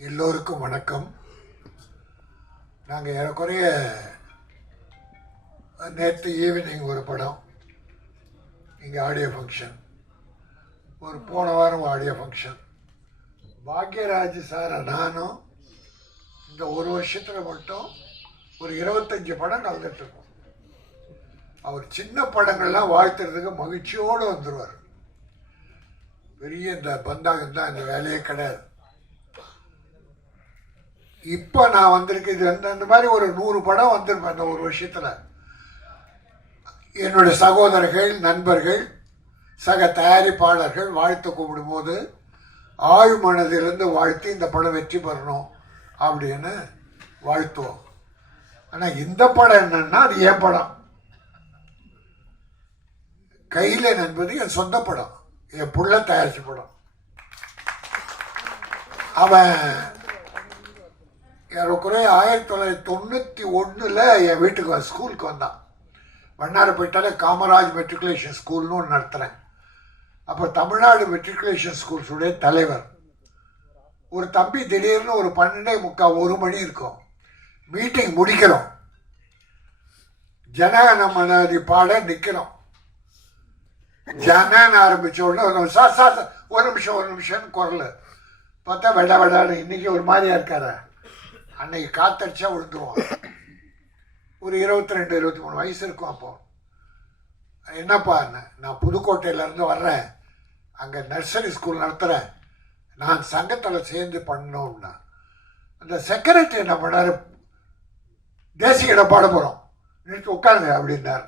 எல்லோருக்கும் வணக்கம். நாங்கள் ஏறக்குறைய நேற்று ஈவினிங் ஒரு படம் இங்கே ஆடியோ ஃபங்க்ஷன் ஒரு போன வாரம் ஆடியோ ஃபங்க்ஷன் பாக்யராஜ் சாரை நானும் இந்த ஒரு வருஷத்தில் மட்டும் ஒரு இருபத்தஞ்சி படம் கலந்துட்டுருக்கோம். அவர் சின்ன படங்கள்லாம் வாழ்த்துறதுக்கு மகிழ்ச்சியோடு வந்துடுவார் பெரிய இந்த பந்தாகம் தான் இந்த வேலையே கிடையாது. இப்போ நான் வந்திருக்கு இது அந்த அந்த மாதிரி ஒரு நூறு படம் வந்திருப்பேன் அந்த ஒரு வருஷத்தில் என்னுடைய சகோதரர்கள் நண்பர்கள் சக தயாரிப்பாளர்கள் வாழ்த்து கூப்பிடும்போது ஆழ் மனதிலிருந்து வாழ்த்தி இந்த படம் வெற்றி பெறணும் அப்படின்னு வாழ்த்துவோம். ஆனால் இந்த படம் என்னன்னா அது என் படம். கையில் என்பது என் சொந்த படம். என் புள்ள தயாரிச்ச படம். அவன் ஏறக்குறைய ஆயிரத்தி தொள்ளாயிரத்தி தொண்ணூற்றி ஒன்றில் என் வீட்டுக்கு ஸ்கூலுக்கு வந்தான். வண்ணாரப்பேட்டாலே காமராஜ் மெட்ரிகுலேஷன் ஸ்கூல்னு ஒன்று நடத்துகிறேன் அப்போ தமிழ்நாடு மெட்ரிகுலேஷன் ஸ்கூல்ஸுடைய தலைவர். ஒரு தம்பி திடீர்னு ஒரு பன்னெண்டே முக்கால் ஒரு மணி இருக்கும். மீட்டிங் முடிக்கிறோம். ஜனகணமனதி பாட நிற்கிறோம் ஜனன்னு ஆரம்பித்த உடனே ஒரு நிமிஷம், சார் சார் ஒரு நிமிஷம் ஒரு நிமிஷம்னு குரல். பார்த்தா வெட வெடான்னு இன்றைக்கி ஒரு மாதிரியாக இருக்காரா. அன்னைக்கு காத்தடிச்சா விழுந்துருவான் ஒரு இருபத்தி ரெண்டு இருபத்தி மூணு வயசு இருக்கும் அப்போ. என்னப்பா என்ன- நான் புதுக்கோட்டையிலேருந்து வர்றேன். அங்கே நர்சரி ஸ்கூல் நடத்துகிறேன் நான் சங்கத்தில் சேர்ந்து பண்ணோம்னா அந்த செக்ரட்டரி என்ன பண்ணார்? தேசிய இடம் போகிறோம் நிறுத்தி உட்காருங்க அப்படின்னார்.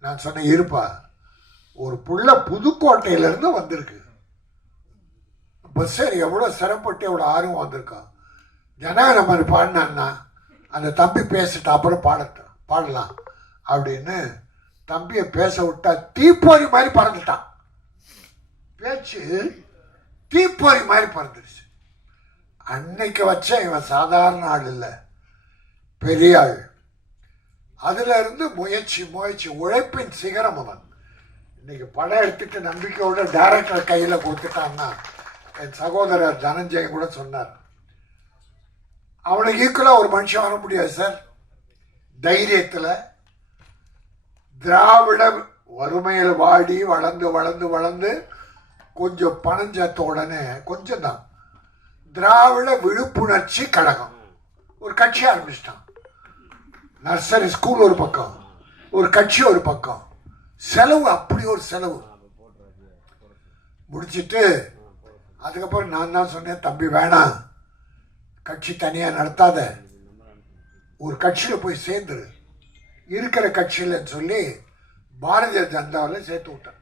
நான் சொன்னேன் இருப்பா. ஒரு புள்ள புதுக்கோட்டையிலேருந்து வந்திருக்கு. பஸ்ஸர் எவ்வளோ சிரமப்பட்டு எவ்வளோ ஆர்வம் வந்திருக்கான் ஜனகணமன் பாடினான்னா அந்த தம்பி பேசிட்டு அப்புறம் பாடட்டும் பாடலாம் அப்படின்னு தம்பியை பேச விட்டா தீப்பொறி மாதிரி பறந்துட்டான். பேச்சு தீப்பொறி மாதிரி பறந்துருச்சு. அன்னைக்கு வச்ச இவன் சாதாரண ஆள் இல்லை பெரிய ஆள். அதுல இருந்து முயற்சி முயற்சி உழைப்பின் சிகரம் அவன். இன்னைக்கு படம் எடுத்துட்டு நம்பிக்கையோட டைரக்டர் கையில் கொடுத்துட்டான்னா என் சகோதரர் தனஞ்சய் கூட சொன்னார் அவனை ஈக்குவலாக ஒரு மனுஷன் வர முடியாது சார். தைரியத்தில் திராவிட வறுமையில் வாடி வளர்ந்து வளர்ந்து வளர்ந்து கொஞ்சம் பணம் சேர்த்த உடனே கொஞ்சம் தான். திராவிட விழிப்புணர்ச்சி கழகம். ஒரு கட்சி ஆரம்பிச்சிட்டான். நர்சரி ஸ்கூல் ஒரு பக்கம் ஒரு கட்சி ஒரு பக்கம். செலவு அப்படி ஒரு செலவு. முடிச்சிட்டு அதுக்கப்புறம் நான் தான் சொன்னேன் தம்பி வேணாம். கட்சி தனியாக நடத்தாத ஒரு கட்சியில் போய் சேர்ந்துரு. இருக்கிற கட்சியில்னு சொல்லி பாரதிய ஜனதாவில் சேர்த்து விட்டேன்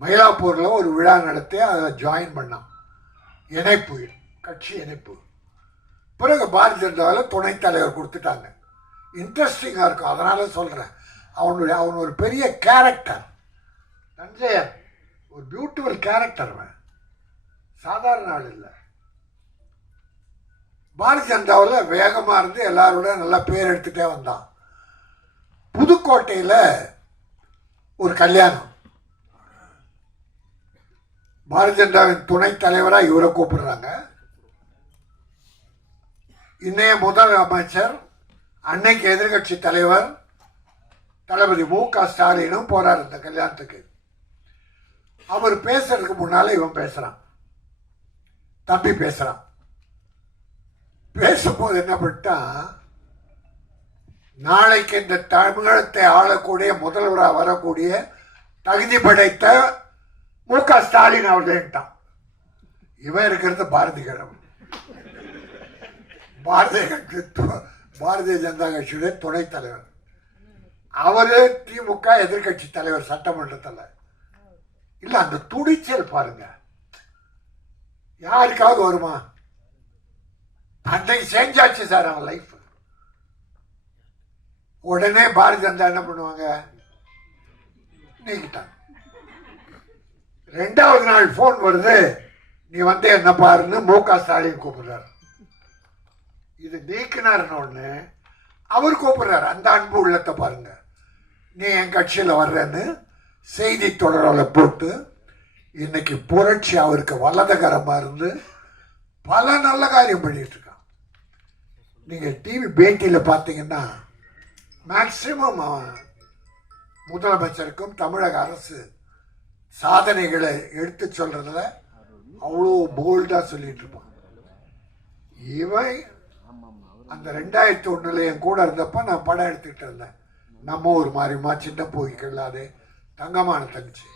மயிலாப்பூரில் ஒரு விழா நடத்தி அதில் ஜாயின் பண்ணான். இணைப்பு கட்சி இணைப்பு. பிறகு பாரதிய ஜனதாவில் துணைத் தலைவர் கொடுத்துட்டாங்க. இன்ட்ரெஸ்டிங்காக இருக்கும். அதனால் சொல்கிறேன் அவனுடைய அவன் ஒரு பெரிய கேரக்டர் தஞ்சையன். ஒரு பியூட்டிஃபுல் கேரக்டர் அவன். சாதாரண ஆள் இல்லை. பாரதிய ஜனதாவில் வேகமாக இருந்து எல்லாரோட நல்லா பேர் எடுத்துகிட்டே வந்தான். புதுக்கோட்டையில் ஒரு கல்யாணம். பாரதிய ஜனதாவின் துணைத் தலைவராக இவரை கூப்பிடுறாங்க. இன்றைய முதல் அமைச்சர் அன்னைக்கு எதிர்கட்சி தலைவர் தளபதி மு க ஸ்டாலினும் போறார் இந்த கல்யாணத்துக்கு. அவர் பேசுறதுக்கு முன்னால் இவன் பேசுகிறான் தம்பி பேசுகிறான் பேசும்போது என்ன பண்ணிட்டான் நாளைக்கு இந்த தமிழகத்தை ஆளக்கூடிய முதல்வராக வரக்கூடிய தகுதி படைத்த மு க ஸ்டாலின் அவர்கள்ட்டான் இவன் இருக்கிறது பாரதி கிழமை பாரதிய கட்சி பாரதிய ஜனதா கட்சியுடைய துணைத் தலைவர். அவரு திமுக எதிர்க்கட்சி தலைவர் சட்டமன்றத்தில். இல்லை அந்த துணிச்சல் பாருங்க. யாருக்காவது வருமா? அன்னைக்கு செஞ்சாச்சு சார் அவன் லைஃப் உடனே பாரதி ஜனதா என்ன பண்ணுவாங்க. நீக்கிட்டாங்க. ரெண்டாவது நாள் ஃபோன் வருது. நீ வந்து என்ன பாருன்னு மு க ஸ்டாலின் கூப்பிடுறாரு. இது நீக்கினார்னு ஒன்று அவர் கூப்பிடுறாரு. அந்த அன்பு உள்ளத்தை பாருங்க. நீ என் கட்சியில் வர்றேன்னு செய்தி தொடரில் போட்டு இன்னைக்கு புரட்சி அவருக்கு வலதகரமாக இருந்து பல நல்ல காரியம் பண்ணிட்டு இருக்கான் நீங்கள் டிவி பேட்டியில் பார்த்தீங்கன்னா மேக்சிமம் முதலமைச்சருக்கும் தமிழக அரசு சாதனைகளை எடுத்து சொல்கிறதுல அவ்வளோ போல்டாக சொல்லிட்டு இருப்பான் இவன் அந்த ரெண்டாயிரத்தி ஒன்றில் என் கூட இருந்தப்ப நான் படம் எடுத்துக்கிட்டு இருந்தேன். நம்ம ஒரு மாதிரிமா சின்ன போய்க்கல்லாது தங்கமான தங்கச்சி.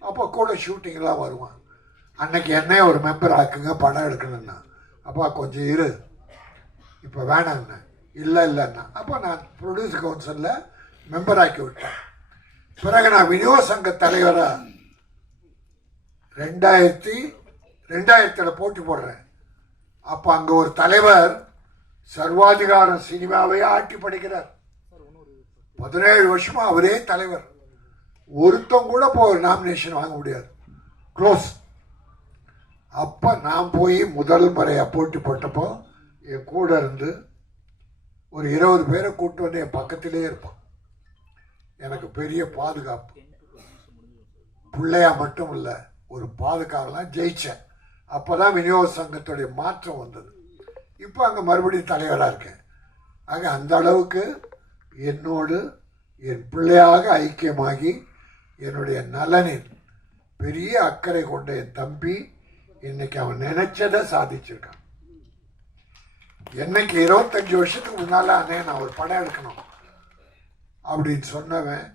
அப்போ கூட ஷூட்டிங்லாம் வருவான் அன்னைக்கு என்னைய ஒரு மெம்பர் ஆக்குங்க படம் எடுக்கணும்னா. அப்பா கொஞ்சம் இரு. இப்போ வேணாங்கண்ணா இல்லை இல்லைண்ணா அப்போ நான் ப்ரொடியூஸ் கவுன்சிலில் மெம்பர் ஆக்கி விட்டேன். பிறகு நான் விநியோக சங்க தலைவராக ரெண்டாயிரத்தி ரெண்டாயிரத்தில் போட்டி போடுறேன். அப்போ அங்கே ஒரு தலைவர் சர்வாதிகாரம் சினிமாவே ஆட்டி படிக்கிறார். பதினேழு வருஷமாக அவரே தலைவர். ஒருத்தம் கூட இப்போ நாமினேஷன் வாங்க முடியாது. க்ளோஸ் அப்போ நான் போய் முதல் முறையாக போட்டி போட்டப்போ என் கூட இருந்து ஒரு இருபது பேரை கூட்டு வந்து என் பக்கத்திலே இருப்பான். எனக்கு பெரிய பாதுகாப்பு. பிள்ளையா மட்டும் இல்லை ஒரு பாதுகாவலாம் ஜெயித்தேன் அப்போ தான் விநியோக சங்கத்துடைய மாற்றம் வந்தது. இப்போ அங்கே மறுபடியும் தலைவராக இருக்கேன். ஆக அந்த அளவுக்கு என்னோடு என் பிள்ளையாக ஐக்கியமாகி என்னுடைய நலனில் பெரிய அக்கறை கொண்ட என் தம்பி இன்னைக்கு அவன் நினைச்சதை சாதிச்சிருக்கான். என்னைக்கு இருபத்தஞ்சி வருஷத்துக்கு முன்னால் அண்ணே நான் ஒரு படம் எடுக்கணும் அப்படின்னு சொன்னவன்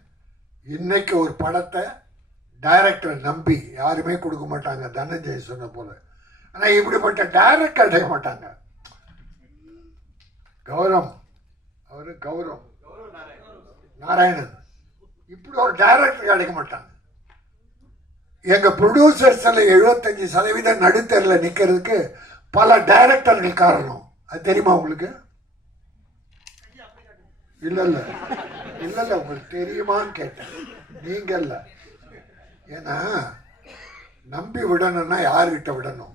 இன்னைக்கு ஒரு படத்தை டைரக்டரை நம்பி யாருமே கொடுக்க மாட்டாங்க தனஞ்சய் சொன்ன போல. ஆனால் இப்படிப்பட்ட டைரக்டர் அடைய மாட்டாங்க. கௌரவம் அவர் கௌரவம் நாராயணன். இப்படி ஒரு டைரக்டர் கிடைக்க மாட்டாங்க. எங்கள் ப்ரொடியூசர்ஸில் எழுபத்தஞ்சி எழுபத்தஞ்சு சதவீதம் நடுத்தரில் நிற்கிறதுக்கு பல டைரக்டர்கள் காரணம். அது தெரியுமா உங்களுக்கு? இல்லை இல்லை இல்லை இல்லை உங்களுக்கு தெரியுமான்னு கேட்டேன். நீங்கள் இல்லை ஏன்னா நம்பி விடணும்னா யார்கிட்ட விடணும்?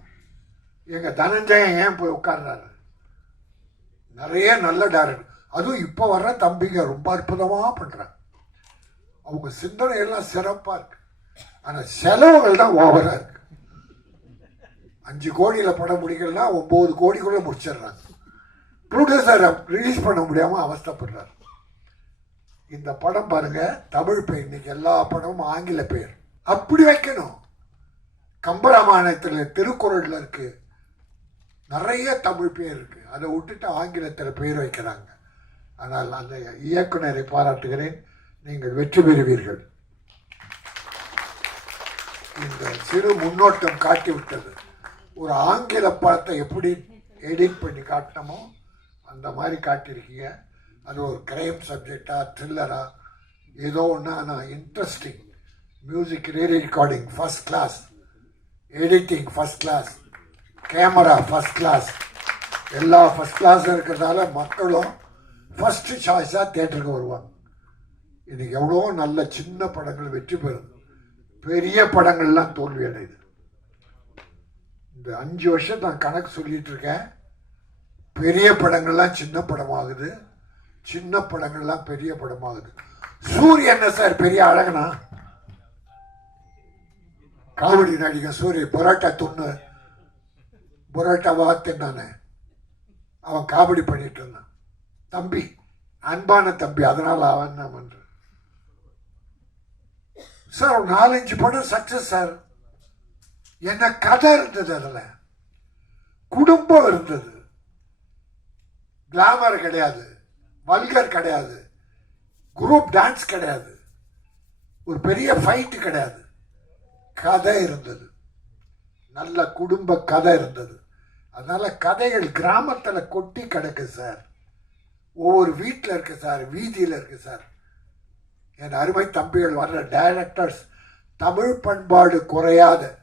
எங்கள் தனஞ்சயன் ஏன் போய் உட்கார்றாரு? நிறைய நல்ல டேரக்டர் அதுவும் இப்போ வர்ற தம்பிங்க ரொம்ப அற்புதமாக பண்ணுறாங்க அவங்க சிந்தனை எல்லாம் சிறப்பாக இருக்கு. ஆனால் செலவுகள் தான் ஓவராக இருக்குது அஞ்சு கோடியில் படம் முடிக்கலன்னா ஒம்பது கோடிக்குள்ளே முடிச்சிடுறாங்க ப்ரொடியூசரை ரிலீஸ் பண்ண முடியாமல் அவஸ்தப்படுறார். இந்த படம் பாருங்கள் தமிழ் பெயர். இன்னைக்கு எல்லா படமும் ஆங்கில பெயர். அப்படி வைக்கணும். கம்பராமாயணத்தில் திருக்குறளில் இருக்குது நிறைய தமிழ் பேர் இருக்குது அதை விட்டுட்டு ஆங்கிலத்தில் பெயர் வைக்கிறாங்க. ஆனால் அந்த இயக்குனரை பாராட்டுகிறேன். நீங்கள் வெற்றி பெறுவீர்கள். இந்த சிறு முன்னோட்டம் காட்டிவிட்டது. ஒரு ஆங்கில படத்தை எப்படி எடிட் பண்ணி காட்டணுமோ அந்த மாதிரி காட்டியிருக்கீங்க. அது ஒரு கிரைம் சப்ஜெக்டாக த்ரில்லராக ஏதோ ஒன்று ஆனால் interesting music re recording first class editing first class camera first class எல்லா ஃபஸ்ட் கிளாஸ் இருக்கிறதால மக்களும் ஃபஸ்ட்டு சாய்ஸாக தேட்டருக்கு வருவாங்க. இன்னைக்கு எவ்வளோ நல்ல சின்ன படங்கள் வெற்றி பெறும். பெரிய படங்கள்லாம் தோல்வி அடையுது இந்த அஞ்சு வருஷம் நான் கணக்கு சொல்லிகிட்டு இருக்கேன். பெரிய படங்கள்லாம் சின்ன படமாகுது. சின்ன படங்கள்லாம் பெரிய படமாகுது. சூரிய என்ன சார்? பெரிய அழகனா? காமெடி நடிகன் சூரிய பரோட்டா துண்ணு. பரோட்டா வாத்து நானே. அவன் காமெடி பண்ணிட்டு இருந்தான். தம்பி அன்பான தம்பி அதனால் அவன் என்ன பண்ணுறான் சார் நாலஞ்சு படம் சக்சஸ் சார். என்ன கதை இருந்தது அதில்? குடும்பம் இருந்தது. கிளாமர் கிடையாது. வல்கர் கிடையாது. குரூப் டான்ஸ் கிடையாது. ஒரு பெரிய ஃபைட்டு கிடையாது. கதை இருந்தது. நல்ல குடும்ப கதை இருந்தது. அதனால் கதைகள் கிராமத்தில் கொட்டி கிடக்கு சார். ஒவ்வொரு வீட்டில் இருக்கு சார். வீதியில் இருக்கு சார். என் அருமை தம்பிகள் வர்ற டைரக்டர்ஸ் தமிழ் பண்பாடு குறையாத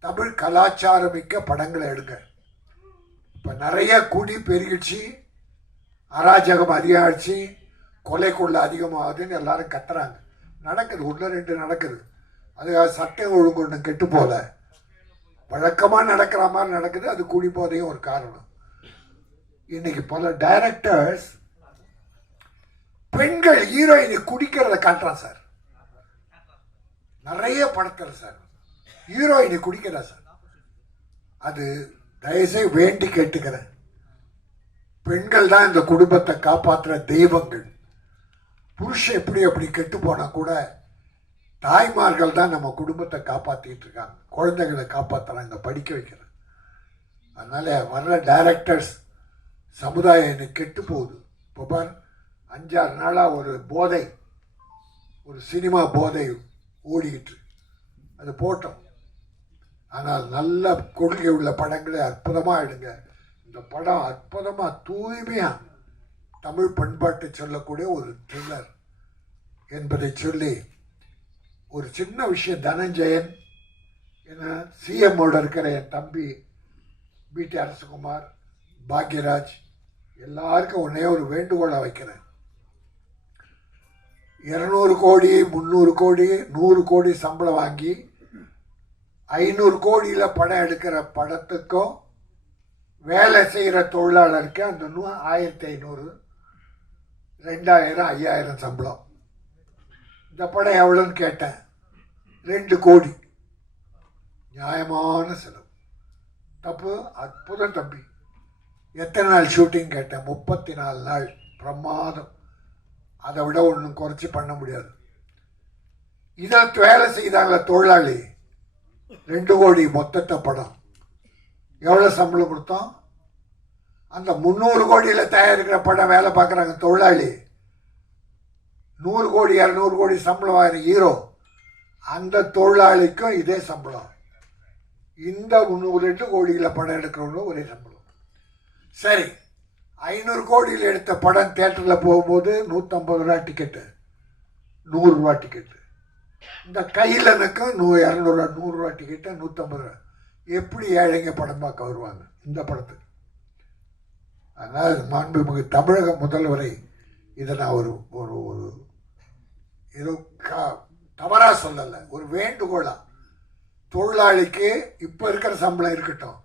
தமிழ் கலாச்சாரம் மிக்க படங்களை எடுங்க. இப்போ நிறைய குடி பெருகிடுச்சு. அராஜகம் அதிகமாகிடுச்சு கொலை கொள்ள அதிகமாகுதுன்னு எல்லாரும் கத்துறாங்க. நடக்குது ஒன்று ரெண்டு நடக்குது. அதுக்காக சட்டம் ஒழுங்கு ஒன்று கெட்டு போல. வழக்கமாக நடக்கிற மாதிரி நடக்குது அது குடி போதையும் ஒரு காரணம். இன்னைக்கு பல டைரக்டர்ஸ் பெண்கள் ஹீரோயினை குடிக்கிறத காட்டுறான் சார். நிறைய படத்தில் சார். ஹீரோயினை குடிக்கிறா சார். அது தயவுசெய்து வேண்டி கேட்டுக்கிறேன். பெண்கள் தான் இந்த குடும்பத்தை காப்பாற்றுற தெய்வங்கள். புருஷன் எப்படி அப்படி கெட்டு போனால் கூட தாய்மார்கள் தான் நம்ம குடும்பத்தை காப்பாற்றிக்கிட்டு இருக்காங்க. குழந்தைகளை காப்பாற்றுறாங்க படிக்க வைக்கிறாங்க. அதனால வர்ற டைரக்டர்ஸ் சமுதாயம் எனக்கு கெட்டு போகுது. இப்போ பார் அஞ்சாறு நாளாக ஒரு போதை ஒரு சினிமா போதை ஓடிக்கிட்டு அது போட்டோம். ஆனால் நல்ல கொள்கை உள்ள படங்களை அற்புதமாக எடுங்க இந்த படம் அற்புதமாக தூய்மையாக தமிழ் பண்பாட்டை சொல்லக்கூடிய ஒரு த்ரில்லர் என்பதை சொல்லி ஒரு சின்ன விஷயம் தனஞ்சயன் என்ன சிஎம்மோட இருக்கிற என் தம்பி பிடி அரசகுமார் பாக்யராஜ் எல்லாருக்கும் ஒன்னே ஒரு வேண்டுகோளை வைக்கிறேன். இரநூறு கோடி முந்நூறு கோடி நூறு கோடி சம்பளம் வாங்கி ஐநூறு கோடியில் படம் எடுக்கிற படத்துக்கும் வேலை செய்கிற தொழிலாளருக்கு அந்த நூ ஆயிரத்தி ஐநூறு ரெண்டாயிரம் ஐயாயிரம் சம்பளம். இந்த படம் எவ்வளோன்னு கேட்டேன். ரெண்டு கோடி. நியாயமான செலவு. தப்பு அற்புதம் தம்பி. எத்தனை நாள் ஷூட்டிங் கேட்டேன். முப்பத்தி நாலு நாள். பிரமாதம். அதை விட ஒன்றும் குறைச்சி பண்ண முடியாது. இதில் வேலை செய்தாங்கள தொழிலாளி. ரெண்டு கோடி மொத்தத்தை படம். எவ்வளோ சம்பளம் கொடுத்தோம்? அந்த முந்நூறு கோடியில் தயாரிக்கிற படம் வேலை பார்க்குறாங்க தொழிலாளி. நூறு கோடி இரநூறு கோடி சம்பளம் வாங்குற ஹீரோ. அந்த தொழிலாளிக்கும் இதே சம்பளம். இந்த முந்நூறு ரெண்டு கோடியில் படம் எடுக்கிறவங்களும் ஒரே சம்பளம். சரி ஐநூறு கோடியில் எடுத்த படம் தேட்டரில் போகும்போது நூற்றம்பது ரூபா டிக்கெட்டு நூறுரூவா டிக்கெட்டு இந்த கையிலனுக்கும் நூ இரநூறுவா நூறுரூவா டிக்கெட்டு நூற்றம்பது ரூபா. எப்படி ஏழைங்க படம் பார்க்க வருவாங்க? இந்த படத்துக்கு. அதனால் மாண்புமிகு தமிழக முதல்வரை இதை நான் ஒரு ஒரு ஒரு ஏதோ கா தவறாக சொல்லலை. ஒரு வேண்டுகோளாக தொழிலாளிக்கு இப்போ இருக்கிற சம்பளம் இருக்கட்டும்.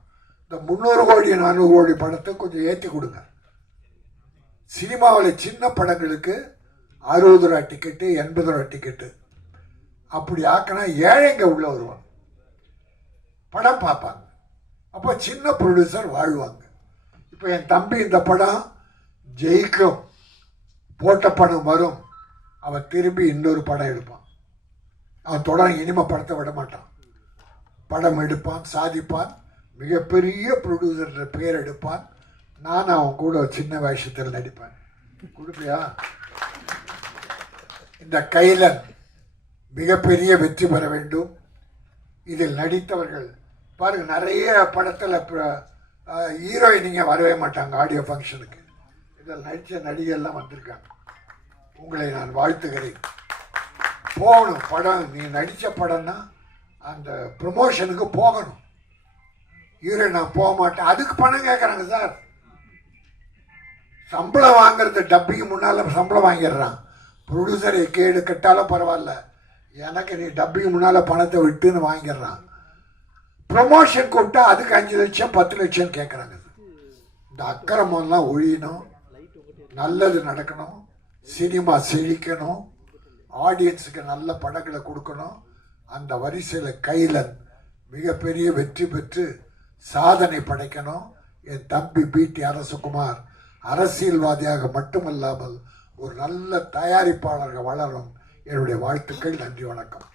இந்த முந்நூறு கோடி நானூறு கோடி படத்தை கொஞ்சம் ஏற்றி கொடுங்க. சினிமாவில் சின்ன படங்களுக்கு அறுபது ரூபா டிக்கெட்டு எண்பது ரூபா டிக்கெட்டு அப்படி ஆக்கினா ஏழைங்க உள்ள வருவாங்க? படம் பார்ப்பாங்க. அப்போ சின்ன ப்ரொடியூசர் வாழ்வாங்க. இப்போ என் தம்பி இந்த படம் ஜெயிக்கும். போட்ட படம் வரும். அவன் திரும்பி இன்னொரு படம் எடுப்பான். அவன் தொடர் இனிமே படத்தை விட மாட்டான். படம் எடுப்பான் சாதிப்பான். மிகப்பெரிய ப்ரொடியூசர் பேர் எடுப்பான். நான் அவன் கூட சின்ன வயசத்தில் நடிப்பேன். கொடுப்பியா இந்த கைலன். மிகப்பெரிய வெற்றி பெற வேண்டும். இதில் நடித்தவர்கள் பாருங்கள் நிறைய படத்தில் ஹீரோயினிங்க வரவே மாட்டாங்க ஆடியோ ஃபங்க்ஷனுக்கு இதில் நடித்த நடிகர்லாம் வந்திருக்காங்க. உங்களை நான் வாழ்த்துகிறேன். போகணும் படம் நீ நடித்த படம்னா அந்த ப்ரொமோஷனுக்கு போகணும். ஹீரோ நான் போக மாட்டேன். அதுக்கு பணம் கேட்குறாங்க சார். சம்பளம் வாங்குறது டப்பிக்கு முன்னால் சம்பளம் வாங்கிடுறான். ப்ரொடியூசரை கேடு கட்டாலும் பரவாயில்ல. எனக்கு நீ டப்பிக்கு முன்னால் பணத்தை விட்டுன்னு வாங்கிடுறான். ப்ரொமோஷன் கூப்பிட்டா அதுக்கு அஞ்சு லட்சம் பத்து லட்சம் கேட்குறாங்க இந்த அக்கிரமெல்லாம் ஒழியணும். நல்லது நடக்கணும். சினிமா செழிக்கணும். ஆடியன்ஸுக்கு நல்ல படங்களை கொடுக்கணும். அந்த வரிசையில் கையில் மிகப்பெரிய வெற்றி பெற்று சாதனை படைக்கணும். என் தம்பி பிடி அரசகுமார் அரசியல்வாதியாக மட்டுமல்லாமல் ஒரு நல்ல தயாரிப்பாளர்கள் வளரும் என்னுடைய வாழ்த்துக்கள் நன்றி வணக்கம்.